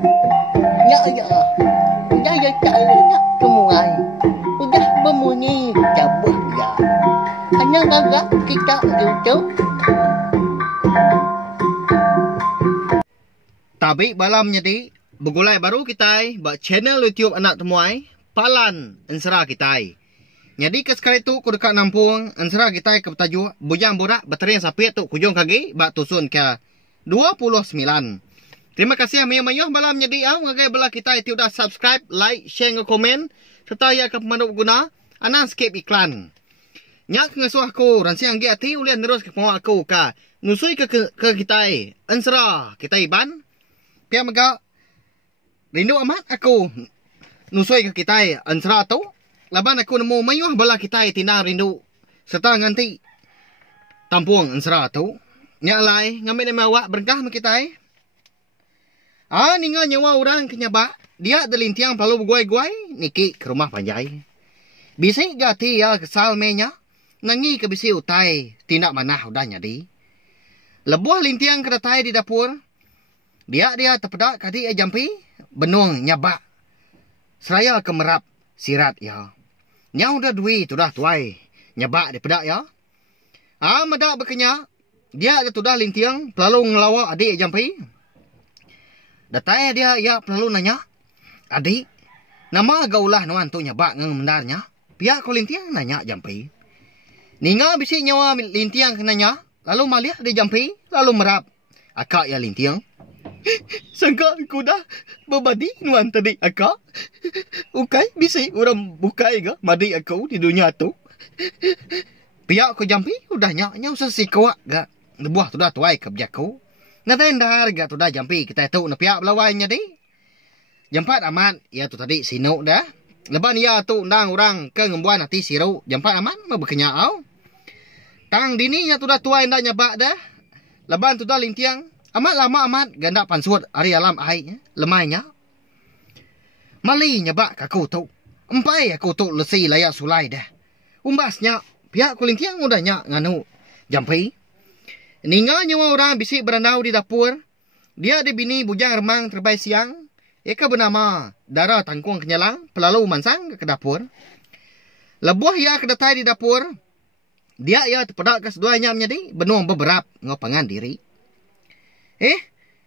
Ya ya. Udah ya caranya semulai. Udah berbunyi cabut ya. Hanya gagak kita YouTube. Tabi balam jadi begulai baru kita buat channel YouTube anak temuai Palan Ensera kita. Jadi ke sekali tu ku dekat nampung Ensera kita ke bertajuk Bujang Borak Bateri Sapit tu kujung kaki bak tusun ke 29. Terima kasih mayuh balam jadi ngagai belah kita itu dah subscribe, like, share dan komen serta ya ke pemandu guna anak skip iklan. Nyak ngasuh aku ransi anggi ati ulian terus ke pawak aku ka nusui ke kita Ensera kita ban. Pihak mega rindu amat aku nusui ke kita Ensera tu. Laban aku nemu mayuh bala kita tina rindu serta nganti tampung Ensera tu. Nyak lai ngambil nama awak berkah me kita. Ninga nyawa orang kenyabak dia delintiang perlu berguai-guai niki ke rumah panjai. Bisi gati ya kesal menya nangi ke bisi utai tindak manah udah nyadi. Lebuah lintiang kedatai di dapur. Dia terpedak kadi jampi benung nyabak. Seraya kemerap sirat ya. Nya udah duit sudah tuai. Nyabak di pedak ya. Medak berkenya. Dia ada tudah lintiang pelalu ngelawak adik jampi. Datai dia ya pelalu nanya. Adik, nama gaulah nuan tu nyabak ngemendarnya. Pihak ko lintiang nanya jampi. Ninga bisi nyawa lintiang nanya. Lalu maliah di jampi. Lalu merap. Akak ya lintiang. Sangka aku dah berbadi nuan tadi akak. Ukai bisi orang bukai ke madi aku di dunia tu. Pihak aku jampi udah nyak usah si kuat gak. Buah tu dah tuai ke biaku. Nanti dah harga tu dah jampi kita tahu na pihak belawainya di. Jampat aman ya tu tadi sinuk dah. Leban ya tu undang orang ke ngembuan hati siru. Jampat aman mau berkenya au. Tang dininya tu dah tuai ndak nyabak dah. Leban tu dah lintiang. Amat lama amat ganda pansut hari alam air lemainya. Mali nyabak aku tu. Empai aku tu lesi layak sulai dah. Umbasnya pihak kulintiang udahnya nganu jampi. Ningga nyawa orang bisik berandau di dapur. Dia ada bini bujang remang terbaik siang. Eka bernama Dara Tangkuang Kenyalang pelalu mansang ke dapur. Lebuah ia kedatai di dapur. Dia ia terpedak ke seduanya menjadi benuang beberap ngopangan diri.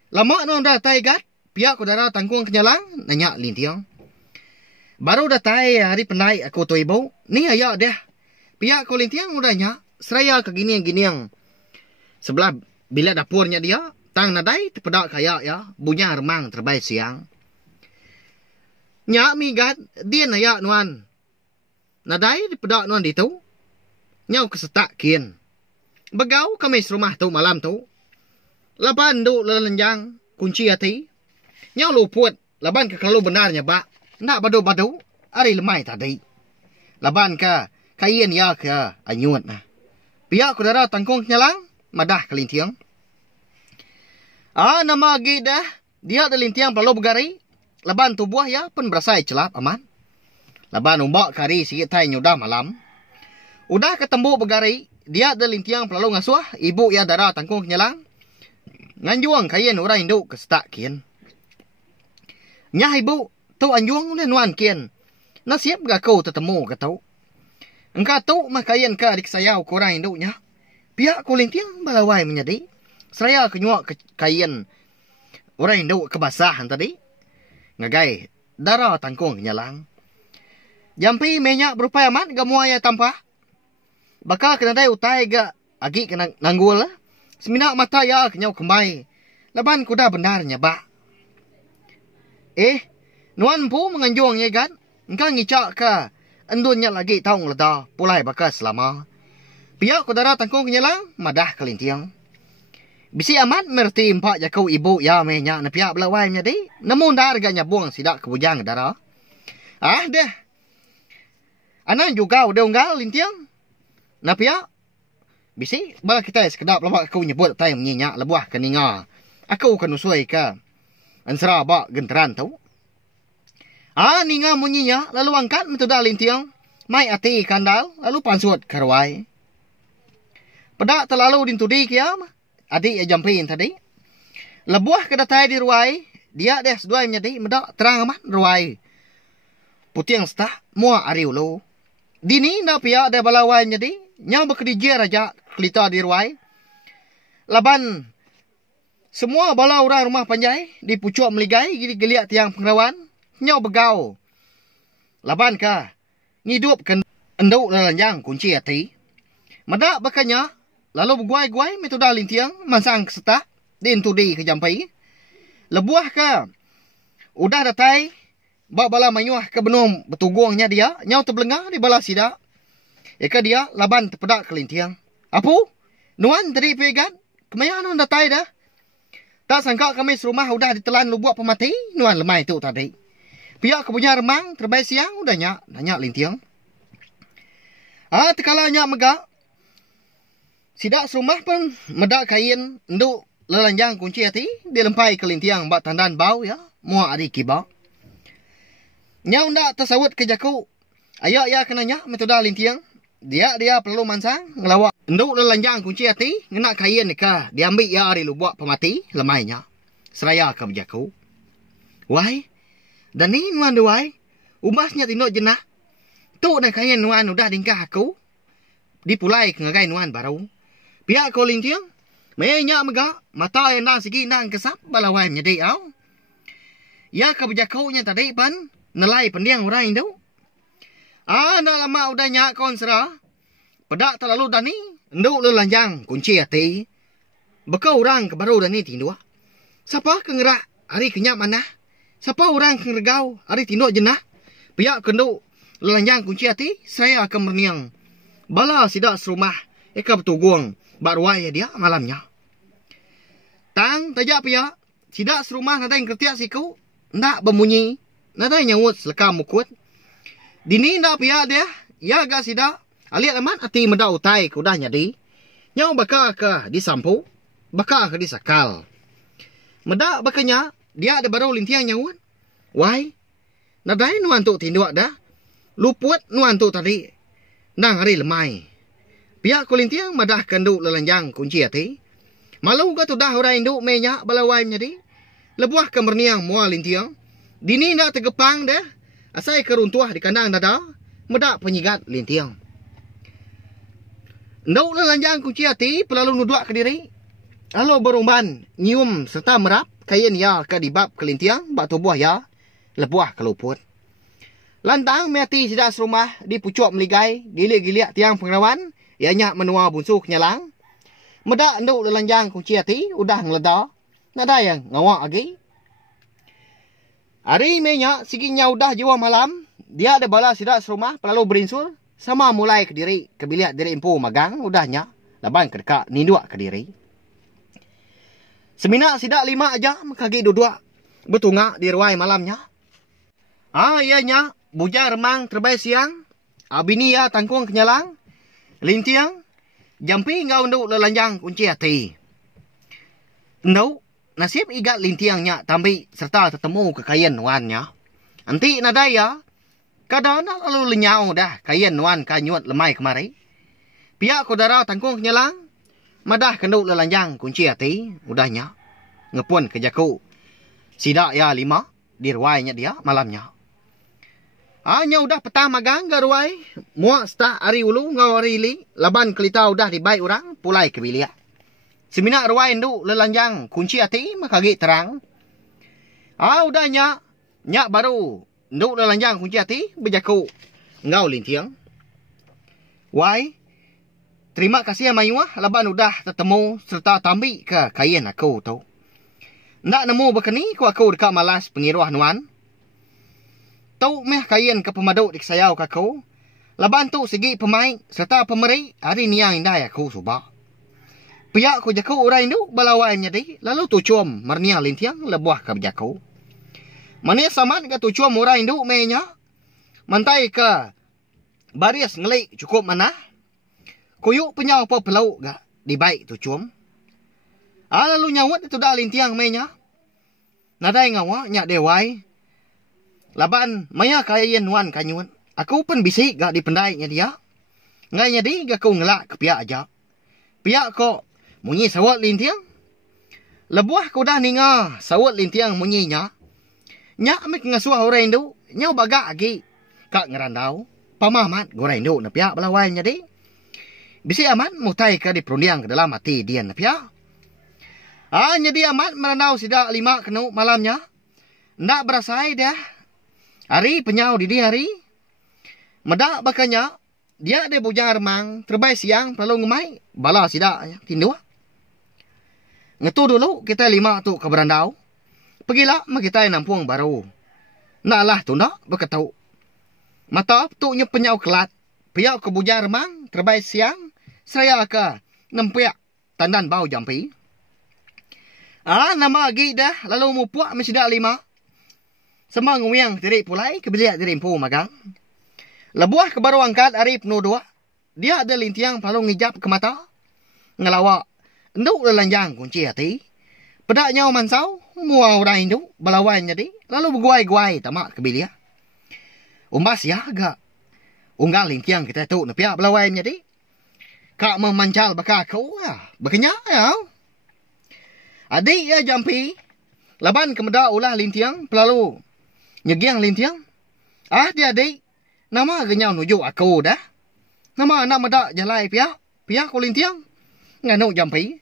Lama no dah taigat. Pihak ko Dara Tangkuang Kenyalang nanya lintiang. Baru dah tai hari pendai aku tu ibu. Ni ayak dah. Pihak ko lintiang udahnya seraya ke giniang-giniang. Sebelah bila dapurnya dia tang nadai terpedak kayak ya bunyi remang terbaik siang. Nyak migat dia nayak nuan. Nadai terpedak nuan ditu. Nyau kesetak kian. Begau kami rumah tu malam tu. Laban du lelenjang kunci hati. Nyau luput. Laban ke kalau benarnya bak. Nak badu-badu. Ari lemai tadi. Laban ke kain ya ke anyut nah. Pihak ku Dara Tangkuang Kenyalang. Madah kelintiang. Nama agi dah. Dia ada lintiang perlu bergari. Laban tubuh ya pun berasai celap aman. Laban umbak kari sikit tai nyudah malam. Udah ketemu bergari. Dia ada lintiang perlu ngasuh. Ibu ya Dara Tangkuang Kenyalang. Nganjuang kain orang induk kesetak kian. Nyah ibu, tu anjuang udah nuan kian. Nasiap gak kau tetemu katau. Engkau tu mah kain ka adik saya orang induknya. Pihak kulintiang balawai menjadi. Seraya kenyuak kain orang induk kebasahan tadi. Ngagai Dara Tangkuang Kenyalang. Jampi minyak berupaya amat gamuaya tampah. Bakal kena dai utai gak agi kena nanggul lah. Seminak mata ya kenyau kembali. Laban kuda benarnya bak. Nuan pu menganjung ya kan? Engkau ngicak ke endunnya lagi tahu leda pulai bakal selama. Pihak ku Dara Tangkuang Kenyalang madah kelintiang. Bisi amat merti empat jakau ibu ya menya na pihak belawainya di. Namun dah harganya buang sidak ke bujang Dara. Dah. Anak juga udah unggal lintiang. Na pihak bisi bala kita sekedap lawak aku nyebut tay menyenyak lebuah keninga. Aku kan usui ke Ensera bak genteran tau. Ninga munyinya lalu angkat metudah lintiang. Mai ati kandal lalu pansut karwai. Pedak terlalu dintudi kiam. Adik ya jampin tadi. Lebuah kedatai di ruai. dia deh seduai menjadi medak terang aman ruai. Putiang stah mua ariu lo. Dini na pia ada balawai menjadi nyau bekerja raja kelita di ruai. Laban semua bala orang rumah panjai di pucuk meligai gili geliat tiang pengrawan nyau begau. Laban ka ngidup kan endau lalanjang kunci hati. Madak bakanya lalu berguai-guai metoda lintiang mansang kesetah din tudi ke jampai. Lebuah ka udah datai bak bala mayuah ke benum betugungnya dia nyau terbelengah di bala sida. Eka dia laban terpedak ke lintiang. Apu? Nuan tadi pegan? Kemayanan datai dah. Tak sangka kami serumah udah ditelan lubuak pemati. Nuan lemai tu tadi. Pihak kepunya remang terbaik siang udah nyak lintiang. Tekala nyak megak. Sidak serumah pun medak kain nduk lelanjang kunci hati. Dia lempai ke lintiang bak tandan bau ya. Muak adik kibak. Nyau ndak tersawut ke jaku. Ayak ya kenanya metoda lintiang. Dia perlu mansang ngelawak. Nduk lelanjang kunci hati. Ngenak kain ni kah. Diambil ya hari lubuak pemati. Lemainya. Seraya ke berjaku. Wahai. Dan ni nuan duai. Umasnya tinduk jenah. Tu dan kain nuan udah dingkah aku. Dipulai ke ngagai nuan baru. Pihak kau lintiang. Mayanya megak. Mata yang dan segi dan kesap. Balawai menjadi au. Ya ke berjakunya tadi pan. Nelai pendiang orang itu. Nak lama udah nyak konsera. Pedak terlalu dani. Nduk lelanjang kunci hati. Bekau orang ke baru dani tinduk. Siapa kengerak hari kenyak mana? Siapa orang kengergau hari tinduk jenah? Pihak kenduk lelanjang kunci hati. Saya akan berniang. Bala sidak serumah. Eka bertugung. Baruai dia malamnya. Tang tajak pihak. Sidak serumah nanti yang kertiak siku. Ndak berbunyi. Nanti nyawut selekam mukut. Dini ndak pihak dia. Ya agak sidak. Aliat aman hati medak utai kudah nyadi. Nyau bakal ke disampu. Bakal ke disakal. Medak bakanya. Dia ada baru lintiang nyawut. Wai. Nadai nuan tu tinduk dah. Luput nuan tu tadi. Nang hari lemai. Pihak ku lintiang madah kenduk lelanjang kunci hati. Malu ka tu dah orang induk menyak balawai menjadi. Lebuah ke merniang mua lintiang. Dini nak tergepang dah. Asai keruntuah di kandang dada. Medak penyigat lintiang. Nduk lelanjang kunci hati pelalu nuduak ke diri. Lalu berumban nyium serta merap. Kain ya ke dibab ke lintiang. Bak tubuh ya. Lebuah ke luput. Lantang mati sidak serumah. Di pucuk meligai. Gilik-gilik tiang pengrawan. Ianya menua bunsu kenyalang. Medak nduk lelanjang kunci hati. Udah ngeleda. Nada yang ngawak lagi. Hari minyak siginya udah jiwa malam. Dia ada bala sidak serumah. Pelalu berinsur. Sama mulai ke diri. Ke bilik diri empu magang. Udahnya. Laban ke dekat ninduk ke diri. Seminak sidak 5 aja. Kaki duduk. Betungak di ruai malamnya. Ianya. Bujang remang terbaik siang. Bini ya tangkung kenyalang. Lintiang. Jampi ngau nduk lelanjang kunci hati. Nduk. Nasib igat lintiangnya tambi serta tertemu kekayaan nuannya. Nanti nadaya. Kadang nak lalu lenyau dah kayan nuan kanyut lemai kemari. Pihak kodara tangkung kenyalang. Madah kenduk lelanjang kunci hati. Udahnya. Ngepun ke jaku. Sidak ya 5. Di ruainya dia malamnya. Hanya udah petang magang ke ruai. Muak stah hari ulu ngau hari li. Laban kelita udah dibaik orang. Pulai ke bilik. Seminak ruai nduk lelanjang kunci hati makagi terang. Udah nyak. Nyak baru nduk lelanjang kunci hati berjaku. Ngau lintiang. Wai. Terima kasih ya mayuah. Laban udah tertemu serta tambi ke kain aku tu. Ndak nemu bekeni ku aku dekat malas pengiruah nuan. Tau meh kain ke pemaduk di kesayau kakau. Laban tu segi pemain serta pemeri hari niang indah aku subak. Pihak ku jaku orang itu balawai menjadi. Lalu tucum merniang lintiang lebuah ke berjaku. Mania saman ke tucum orang itu mehnya. Mantai ke baris ngelik cukup mana. Kuyuk penyau apa pelau gak dibaik tucum. Lalu nyawat itu dah lintiang mehnya. Nadai ngawa nyak dewai. Laban maya kayen nuan kanyun. Aku pun bisik gak dipendainya dia. Ngainya di gak ku ngelak ke pihak aja. Pihak kok munyi sawat lintiang. Lebuah ko dah ninga sawat lintiang munyinya. Nya mek ngasuah orang tu, nyau bagak agi. Kak ngerandau, pamamat goreng tu na pihak belawainya di. Bisi amat mutai ke diperundiang ke dalam hati dia na pihak. Jadi amat merandau sidak 5 kenu malamnya. Ndak berasai dah. Hari penyau di hari. Medak bakanya, dia ada bujang remang, terbaik siang, perlu ngemai, bala sidak tindu. Ngetu dulu kita 5 tu ke berandau. Pergilah kita nampung baru. Naklah tu nak berketau. Mata tu nya penyau kelat. Piau ke bujang remang, terbaik siang, saya ke nempiak tandan bau jampi. Nama agi dah, lalu mu puak mesidak 5. Semang nguyang tirik pulai, kebiliak dirimpu magang. Lebuah ke baru angkat hari penuh 2. Dia ada lintiang palu ngijap ke mata. Ngelawak. Nduk lelanjang kunci hati. Pedak nyau mansau. Muau dah induk. Balawan jadi. Lalu berguai-guai tamak kebiliak. Umbas ya agak. Unggal lintiang kita tu nepiak balawan jadi. Kak memancal bakal kau lah. Berkenyak ya. Adik ya jampi. Laban kemedak ulah lintiang. Pelalu nyegiang lintiang. Dia adik. Nama genyau nujuk aku dah. Nama anak medak jalai pihak. Pihak ko lintiang. Nganuk jampi.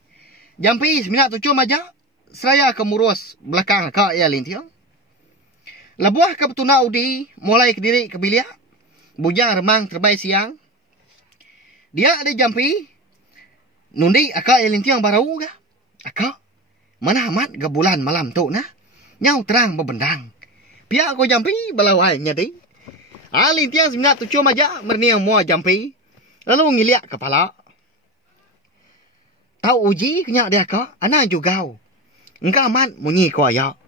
Jampi seminat tujuh aja. Seraya kemurus belakang kak ya lintiang. Lebuah ke petuna udi. Mulai ke diri ke biliak. Bujang remang terbaik siang. Dia ada jampi. Nundi akak ya lintiang baru ke. Akak. Mana amat ke bulan malam tu nah. Nyau terang berbendang. Pihak ko jampi balawainya di. Lintiang seminat tujuh aja. Merniang mua jampi. Lalu ngiliak kepala. Tahu uji kenyak dia kak. Anak juga. Engkau amat munyi ko ayak.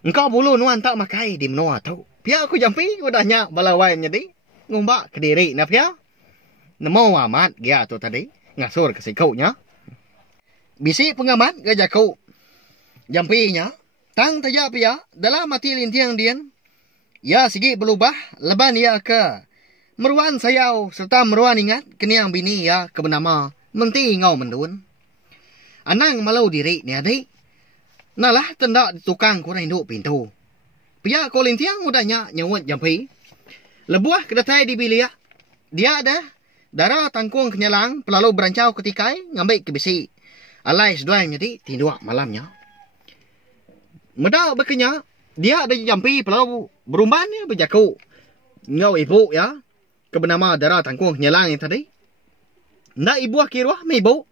Engkau bulu nuan tak makai di menua tu. Pihak ko jampi. Udah nyak balawainya di. Ngumbak ke diri na pihak. Nemo amat dia tu tadi. Ngasur ke sikaunya. Bisi pengamat gajaku. Jampinya. Tang tajak pihak. Dalam mati lintiang dian. Ya sigi berubah. Leban ya ke. Meruan sayau. Serta meruan ingat. Keniang bini ya ke bernama. Menti ngau mendun. Anang malau diri ni adik. Nalah tendak tukang kurang induk pintu. Pihak ko lintiang udahnya nyawat jampi. Lebuah kedatai di biliak. Dia ada. Darah tangkung kenyalang. Pelalu berancau ketikai. Ngambil ke bisi. Alai seduai jadi tinduak malamnya. Medak berkenyak. Dia ada jampi pelalu berumban ya berjaku. Ngau ibu ya. Kebenama darah tangkung kenyalang yang tadi. Ndak ibu akhirwah me ibu.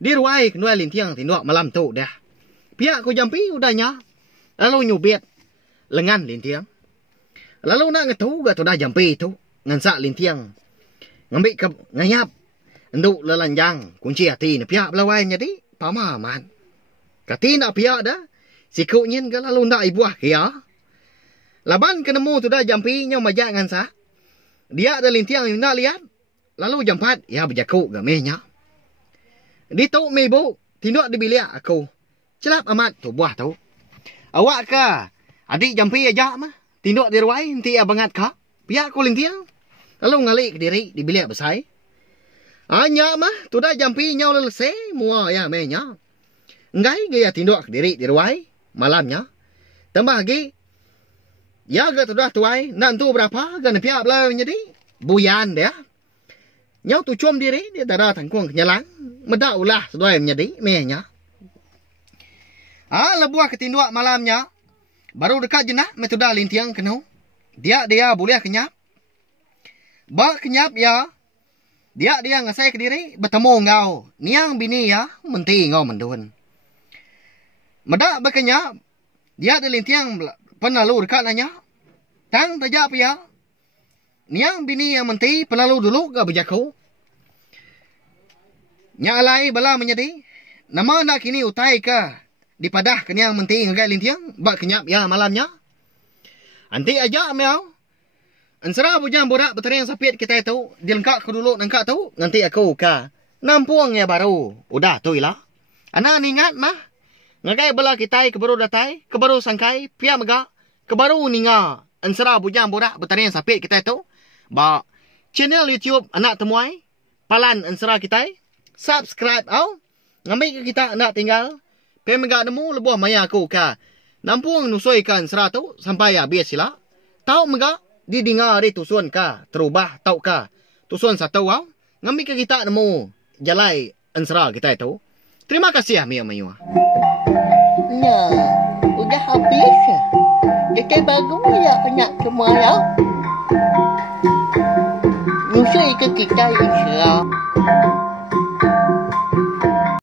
Di ruai kenuai lintiang tinduak malam tu dah. Pihak ko jampi udahnya. Lalu nyubit. Lengan lintiang. Lalu nak ngetu gak tu dah jampi tu. Ngansak lintiang. Ngambil ke ngayap. Nduk lelanjang. Kunci hati ni pihak belawai jadi. Pamaman. Kati nak pihak dah. Sikuknya ke lalu nak ibuah kia. Laban kenemu tu dah jampi nyau majak ngansak. Dia ada lintiang yang nak lihat. Lalu jampat. Ya berjakuk gamenya. Di tu me ibu. Tinduk di biliak aku. Celap amat tu buah tu. Awak ke? Adik jampi aja mah. Tinduk di ruai. Nanti abangat kak. Pihak ko lintiang. Lalu ngalik ke diri. Di biliak besai. Nyak mah. Tu dah jampi nyau lelese. Mua ya menya. Ngai gaya tinduk ke diri di ruai. Malamnya. Tambah lagi. Ya gak tu dah tuai. Nantu berapa. Gana pihak belah jadi. Buyan dia. Nyau tu cum diri. Dia darah tangkung kenyalang. Medak ulah seduai menjadi. Menya. Lebuah ketinduak malamnya. Baru dekat jenah. Metoda lintiang kenu. Dia boleh kenyap. Bak kenyap ya. Dia ngasai ke diri. Bertemu ngau. Niang bini ya. Menti ngau mendun. Medak berkenyap. Dia ada lintiang. Penalu dekat nanya. Tang tajak ya. Niang bini yang menti. Penalu dulu gak berjaku. Nyalai bala menjadi. Nama nak kini utai ke. Dipadah ke niang menti ngagai lintiang. Bak kenyap ya malamnya. Anti aja meow. Ansara bujang borak berteriang sapit kita itu. Dia lengkak ke dulu nangkak tu. Nanti aku ka. Nampuang ya baru. Udah tu ilah. Anak ningat mah. Ngagai bala kita ke baru datai. Ke baru sangkai. Pia megak. Ke baru ninga. Ansara bujang borak berteriang sapit kita itu. Ba. Channel YouTube anak temuai. Palan ansara kita. Subscribe au. Ngambil ke kita nak tinggal. Pe megak nemu lebuh maya aku ka. Nampung nusuikan 100 sampai habis sila. Tau megak didengar di tusun ka. Terubah tau ka. Tusun satu wow. Ngami ke kita nemu jalai ansra kita itu. Terima kasih Mia Mayu. Nah, udah habis. Kita bagus ya nak semua ya.